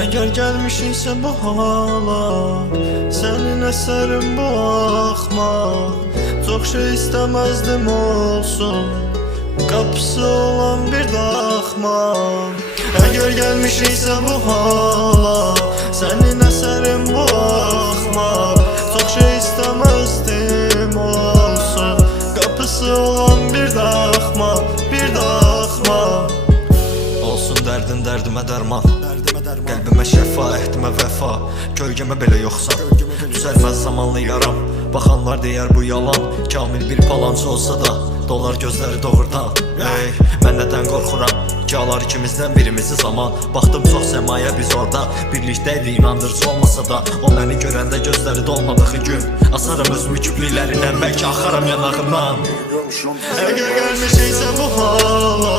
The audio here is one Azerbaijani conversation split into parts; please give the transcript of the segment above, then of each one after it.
Əgər gəlmişiksə bu hala, sənin əsərin bu axmaq. Çox şey istəməzdim olsun, qapısı olan bir daxmaq. Əgər gəlmişiksə bu hala, sənin əsərin bu axmaq. Çox şey istəməzdim olsun, qapısı olan bir daxmaq, bir daxmaq. Olsun dərdin dərdimə dərman, qəlbimə şəfa, əhdimə vəfa. Kölgəmə belə yoxsa, düzəlməz zamanlı yaram. Baxanlar deyər bu yalan, kamil bir palancı olsa da dolar gözləri doğrudan. Ey, mən nədən qorxuram, ki alar ikimizdən birimizi zaman. Baxdım çox səmaya biz orada, birlikdəydi inandırıcı olmasa da. O məni görəndə gözləri dolmadığı gün asarım özümü küplüklərindən, bəlkə axaram yanağından. Əgər gəlmişiksə bu hala,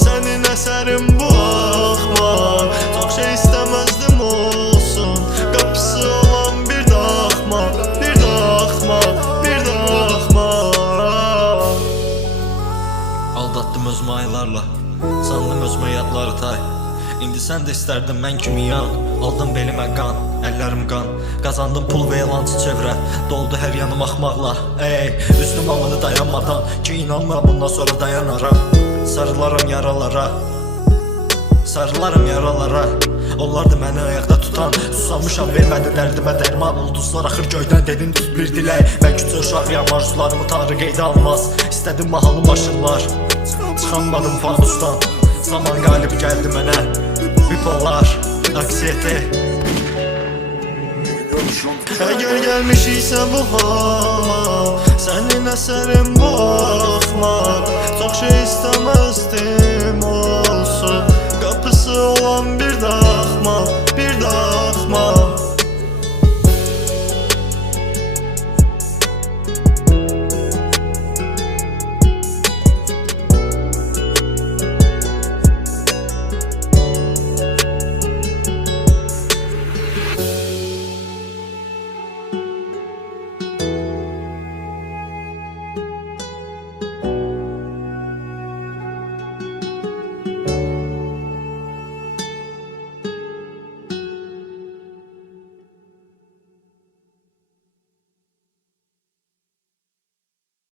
sənin əsərin bu axmaq. Çox şey istəməzdim olsun, qapısı olan bir daxmaq, bir daxmaq, bir daxmaq. Aldatdım özümü aylarla, sandım özümə yadları tay. İndi sən də istərdin mən kimi yan. Aldım belimə qan, əllərim qan. Qazandım pul və yalancı çevrə, doldu hər yanım axmaqla. Ey, üstüm alını dayanmadan, ki inanma bundan sonra dayanaram. Sarılaram yaralara, sarılaram yaralara. Onlardı məni ayaqda tutan, susamışam vermədi dərdimə dərman. Ulduzlar axır göydən dedin düz bir dilək. Mən küçə uşaqıyam, arzularımı tanrı qeydə almaz. İstədim mahalım aşırlar, çıxanmadım fanusdan. Zaman qalib gəldi mənə, bipolar, aksiyeti. Əgər gəlmişiksə bu hala, sənin əsərin bu axmaq. Çox şey istəməz